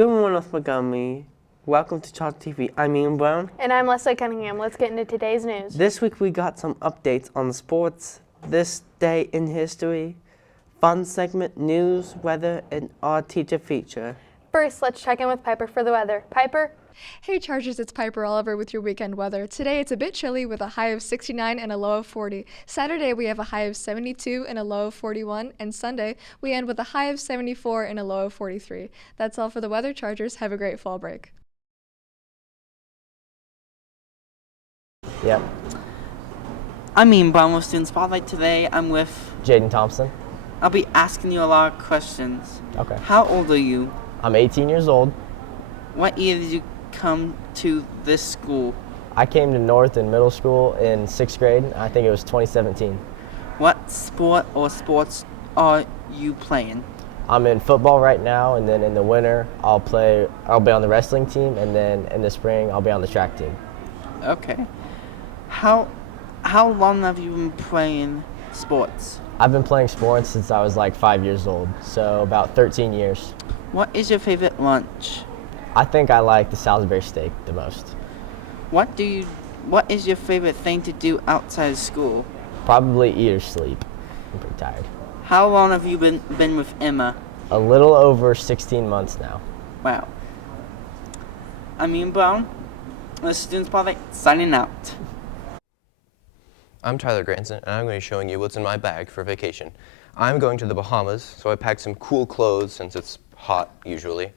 Good morning, North Montgomery. Welcome to CTV. I'm Ian Brown. And I'm Leslie Cunningham. Let's get into today's news. This week we got some updates on the sports, this day in history, fun segment, news, weather, and our teacher feature. First, let's check in with Piper for the weather. Piper? Hey Chargers, it's Piper Oliver with your weekend weather. Today it's a bit chilly with a high of 69 and a low of 40. Saturday we have a high of 72 and a low of 41. And Sunday we end with a high of 74 and a low of 43. That's all for the weather, Chargers. Have a great fall break. Yep. I'm Ian Brown with Student Spotlight. Today I'm with Jaden Thompson. I'll be asking you a lot of questions. Okay. How old are you? I'm 18 years old. What year did you come to this school? I came to North in middle school in 6th grade. I think it was 2017. What sport or sports are you playing? I'm in football right now, and then in the winter I'll be on the wrestling team, and then in the spring I'll be on the track team. Okay. How long have you been playing sports? I've been playing sports since I was like 5 years old, so about 13 years. What is your favorite lunch? I think I like the Salisbury steak the most. What is your favorite thing to do outside of school? Probably eat or sleep. I'm pretty tired. How long have you been with Emma? A little over 16 months now. Wow. I'm Ian Brown, the Student Spotlight, signing out. I'm Tyler Granson, and I'm going to be showing you what's in my bag for vacation. I'm going to the Bahamas, so I packed some cool clothes since it's hot usually.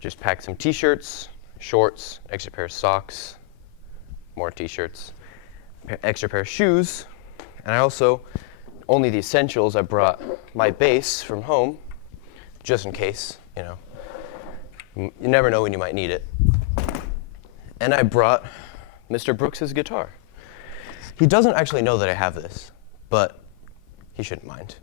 Just packed some t-shirts, shorts, extra pair of socks, more t-shirts, extra pair of shoes, and I also, only the essentials, I brought my bass from home, just in case, you never know when you might need it. And I brought Mr. Brooks's guitar. He doesn't actually know that I have this, but he shouldn't mind.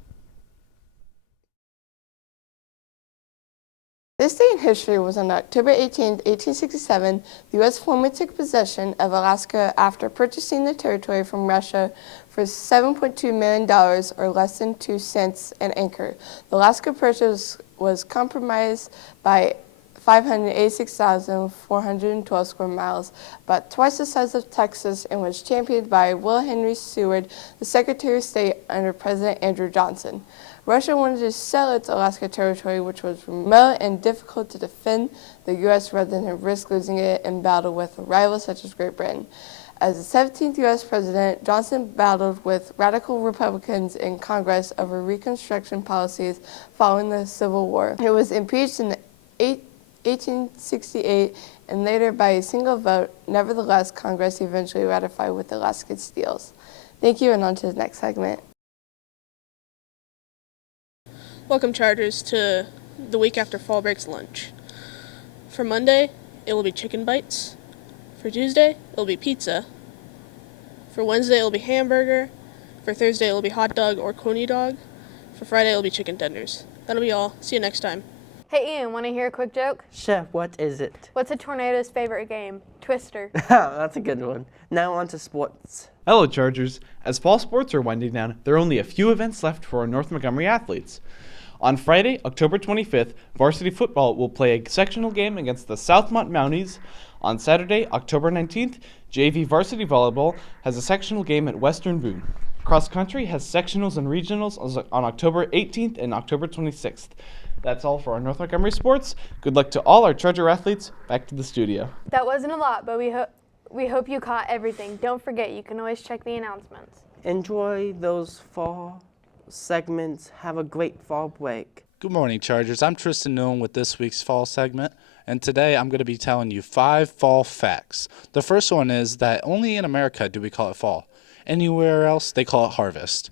This day in history was on October 18, 1867, the U.S. formally took possession of Alaska after purchasing the territory from Russia for $7.2 million, or less than 2 cents an acre. The Alaska purchase was compromised by 586,412 square miles, about twice the size of Texas, and was championed by Will Henry Seward, the Secretary of State under President Andrew Johnson. Russia wanted to sell its Alaska territory, which was remote and difficult to defend the U.S. rather than risk losing it in battle with rivals such as Great Britain. As the 17th U.S. president, Johnson battled with radical Republicans in Congress over Reconstruction policies following the Civil War. He was impeached in 1868 and later by a single vote. Nevertheless, Congress eventually ratified with Alaska's deals. Thank you, and on to the next segment. Welcome, Chargers, to the week after fall break's lunch. For Monday, it will be chicken bites. For Tuesday, it will be pizza. For Wednesday, it will be hamburger. For Thursday, it will be hot dog or coney dog. For Friday, it will be chicken tenders. That'll be all. See you next time. Hey Ian, want to hear a quick joke? Sure, what is it? What's a tornado's favorite game? Twister. That's a good one. Now on to sports. Hello, Chargers. As fall sports are winding down, there are only a few events left for our North Montgomery athletes. On Friday, October 25th, varsity football will play a sectional game against the Southmont Mounties. On Saturday, October 19th, JV varsity volleyball has a sectional game at Western Boone. Cross country has sectionals and regionals on October 18th and October 26th. That's all for our North Montgomery sports. Good luck to all our Charger athletes. Back to the studio. That wasn't a lot, but we hope you caught everything. Don't forget, you can always check the announcements. Enjoy those fall segments. Have a great fall break. Good morning, Chargers. I'm Tristan with this week's fall segment, and today I'm going to be telling you 5 fall facts. The first one is that only in America do we call it fall. Anywhere else, they call it harvest.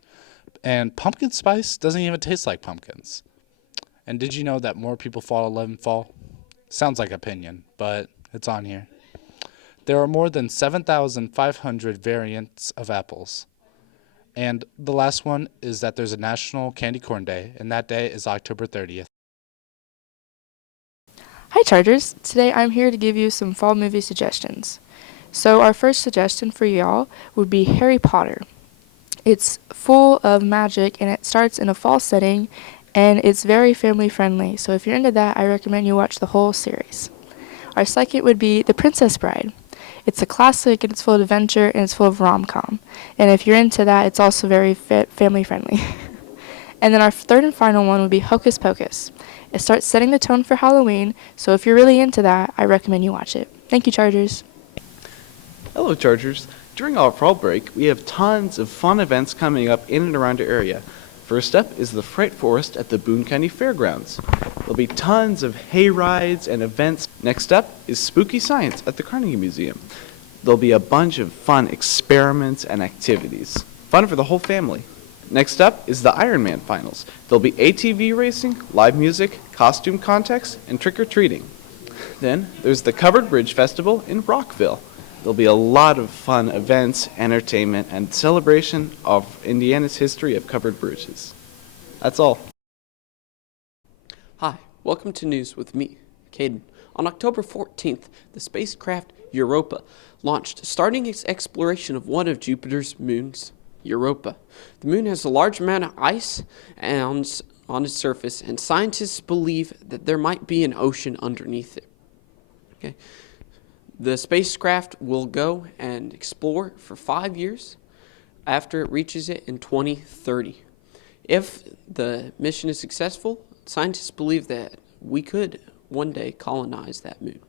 And pumpkin spice doesn't even taste like pumpkins. And did you know that more people fall in love in fall? Sounds like opinion, but it's on here. There are more than 7,500 variants of apples. And the last one is that there's a National Candy Corn Day, and that day is October 30th. Hi Chargers, today I'm here to give you some fall movie suggestions. So our first suggestion for y'all would be Harry Potter. It's full of magic and it starts in a fall setting and it's very family friendly. So if you're into that, I recommend you watch the whole series. Our second would be The Princess Bride. It's a classic and it's full of adventure and it's full of rom-com. And if you're into that, it's also very family friendly. And then our third and final one would be Hocus Pocus. It starts setting the tone for Halloween, so if you're really into that, I recommend you watch it. Thank you, Chargers. Hello, Chargers. During our fall break, we have tons of fun events coming up in and around our area. First up is the Fright Forest at the Boone County Fairgrounds. There'll be tons of hay rides and events. Next up is Spooky Science at the Carnegie Museum. There'll be a bunch of fun experiments and activities. Fun for the whole family. Next up is the Ironman Finals. There'll be ATV racing, live music, costume contests, and trick-or-treating. Then there's the Covered Bridge Festival in Rockville. There'll be a lot of fun events, entertainment, and celebration of Indiana's history of covered bridges. That's all. Hi, welcome to News with me, Jaden. On October 14th, the spacecraft Europa launched, starting its exploration of one of Jupiter's moons, Europa. The moon has a large amount of ice on its surface, and scientists believe that there might be an ocean underneath it. Okay. The spacecraft will go and explore for 5 years after it reaches it in 2030. If the mission is successful, scientists believe that we could one day colonize that moon.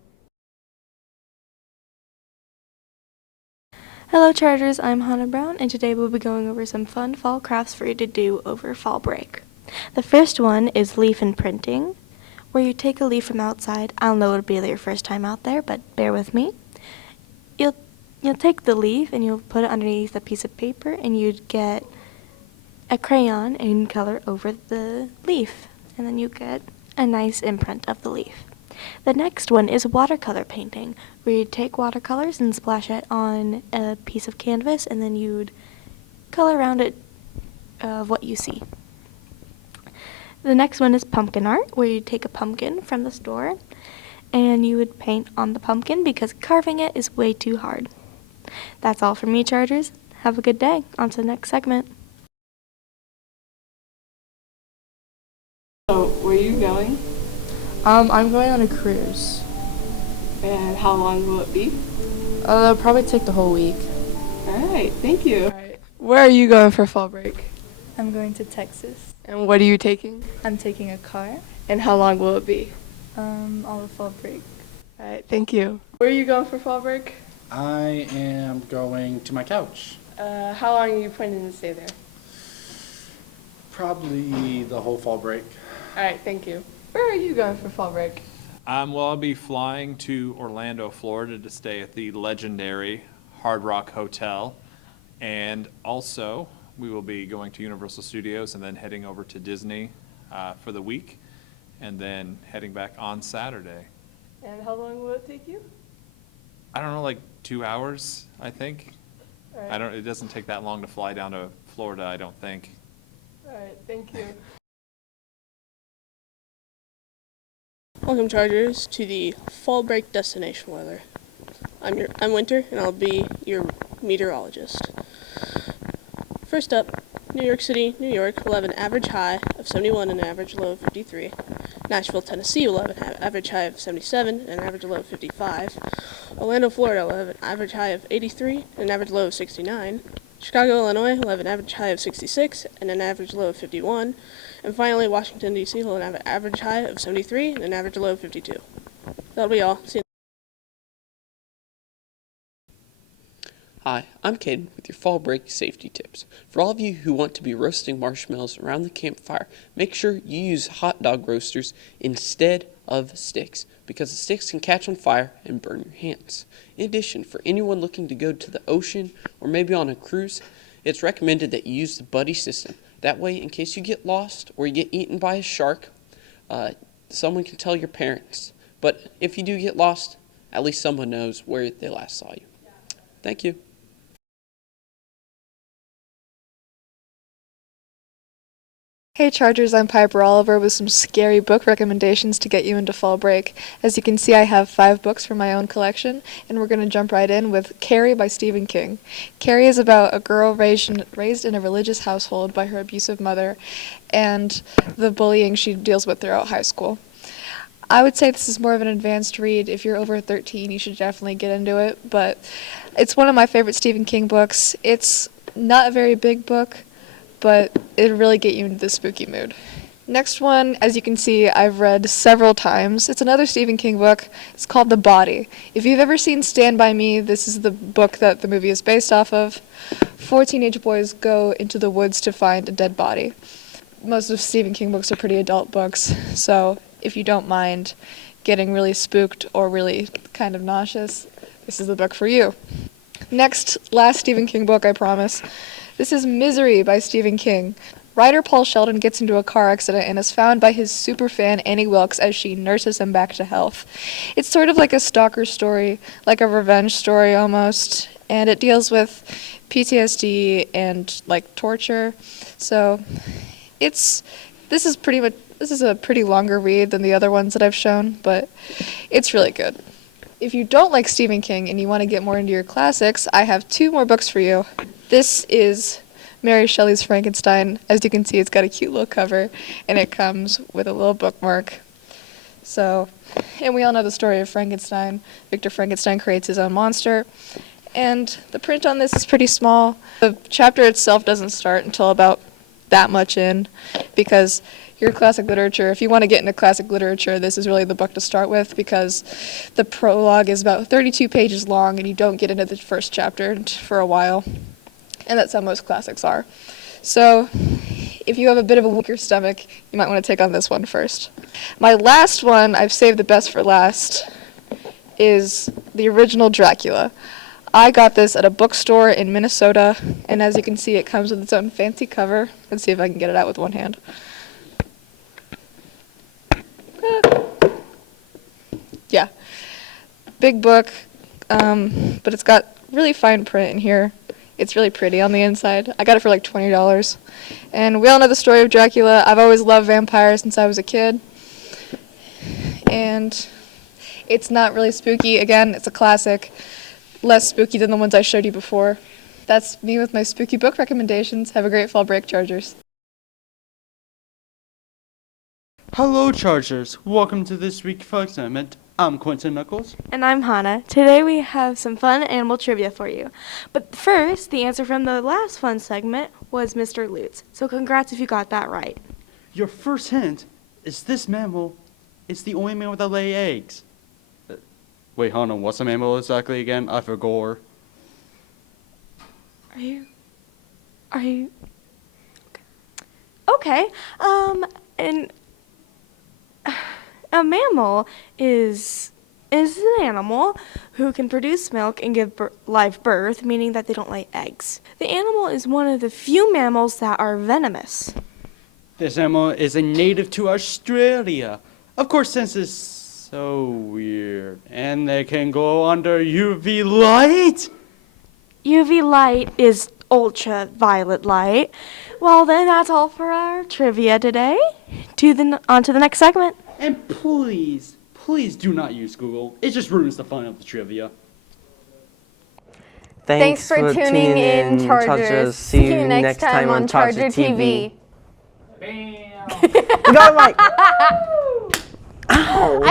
Hello Chargers, I'm Hannah Brown, and today we'll be going over some fun fall crafts for you to do over fall break. The first one is leaf and printing, where you take a leaf from outside. I'll know it'll be your first time out there, but bear with me. You'll take the leaf and you'll put it underneath a piece of paper, and you'd get a crayon and color over the leaf, and then you get a nice imprint of the leaf. The next one is watercolor painting, where you take watercolors and splash it on a piece of canvas, and then you'd color around it of what you see. The next one is pumpkin art, where you take a pumpkin from the store and you would paint on the pumpkin because carving it is way too hard. That's all from me, Chargers. Have a good day. On to the next segment. So, where are you going? I'm going on a cruise. And how long will it be? It'll probably take the whole week. Alright, thank you. Alright. Where are you going for fall break? I'm going to Texas. And what are you taking? I'm taking a car. And how long will it be? All of fall break. Alright, thank you. Where are you going for fall break? I am going to my couch. How long are you planning to stay there? Probably the whole fall break. Alright, thank you. Where are you going for fall break? Well, I'll be flying to Orlando, Florida to stay at the legendary Hard Rock Hotel. And also, we will be going to Universal Studios and then heading over to Disney for the week, and then heading back on Saturday. And how long will it take you? I don't know, like 2 hours, I think. Alright. It doesn't take that long to fly down to Florida, I don't think. Alright, thank you. Welcome, Chargers, to the fall break destination weather. I'm Winter, and I'll be your meteorologist. First up, New York City, New York will have an average high of 71 and an average low of 53. Nashville, Tennessee will have an average high of 77 and an average low of 55. Orlando, Florida will have an average high of 83 and an average low of 69. Chicago, Illinois will have an average high of 66 and an average low of 51. And finally, Washington, D.C. will have an average high of 73 and an average low of 52. That'll be all. See you. Hi, I'm Jaden with your fall break safety tips. For all of you who want to be roasting marshmallows around the campfire, make sure you use hot dog roasters instead of sticks, because the sticks can catch on fire and burn your hands. In addition, for anyone looking to go to the ocean or maybe on a cruise, it's recommended that you use the buddy system. That way, in case you get lost or you get eaten by a shark, someone can tell your parents. But if you do get lost, at least someone knows where they last saw you. Thank you. Hey Chargers, I'm Piper Oliver with some scary book recommendations to get you into fall break. As you can see, I have 5 books from my own collection, and we're going to jump right in with Carrie by Stephen King. Carrie is about a girl raised in a religious household by her abusive mother and the bullying she deals with throughout high school. I would say this is more of an advanced read. If you're over 13, you should definitely get into it, but it's one of my favorite Stephen King books. It's not a very big book, but it'll really get you into the spooky mood. Next one, as you can see, I've read several times. It's another Stephen King book. It's called The Body. If you've ever seen Stand By Me, this is the book that the movie is based off of. 4 teenage boys go into the woods to find a dead body. Most of Stephen King books are pretty adult books, so if you don't mind getting really spooked or really kind of nauseous, this is the book for you. Next, last Stephen King book, I promise. This is Misery by Stephen King. Writer Paul Sheldon gets into a car accident and is found by his superfan Annie Wilkes as she nurses him back to health. It's sort of like a stalker story, like a revenge story almost, and it deals with PTSD and like torture. So this is a pretty longer read than the other ones that I've shown, but it's really good. If you don't like Stephen King and you want to get more into your classics, I have 2 more books for you. This is Mary Shelley's Frankenstein. As you can see, it's got a cute little cover, and it comes with a little bookmark. And we all know the story of Frankenstein. Victor Frankenstein creates his own monster, and the print on this is pretty small. The chapter itself doesn't start until about that much in, because your classic literature, if you want to get into classic literature, this is really the book to start with, because the prologue is about 32 pages long, and you don't get into the first chapter for a while. And that's how most classics are. So if you have a bit of a weaker stomach, you might want to take on this one first. My last one, I've saved the best for last, is the original Dracula. I got this at a bookstore in Minnesota, and as you can see, it comes with its own fancy cover. Let's see if I can get it out with one hand. Yeah, big book, but it's got really fine print in here. It's really pretty on the inside. I got it for like $20. And we all know the story of Dracula. I've always loved vampires since I was a kid. And it's not really spooky. Again, it's a classic. Less spooky than the ones I showed you before. That's me with my spooky book recommendations. Have a great fall break, Chargers. Hello, Chargers. Welcome to this week's Fun Segment. I'm Quentin Knuckles. And I'm Hannah. Today we have some fun animal trivia for you. But first, the answer from the last fun segment was Mr. Lutz. So congrats if you got that right. Your first hint is this mammal is the only mammal that lay eggs. Wait, Hannah, what's a mammal exactly again? I forgot. Are you? Okay. And a mammal is an animal who can produce milk and give live birth, meaning that they don't lay eggs. The animal is one of the few mammals that are venomous. This animal is a native to Australia. Of course, since it's so weird. And they can go under UV light? UV light is ultraviolet light. Well, then that's all for our trivia today. On to the next segment. And please do not use Google. It just ruins the fun of the trivia. Thanks for tuning in, Chargers. See you next time on Charger TV. Bam! You got it right. Ow!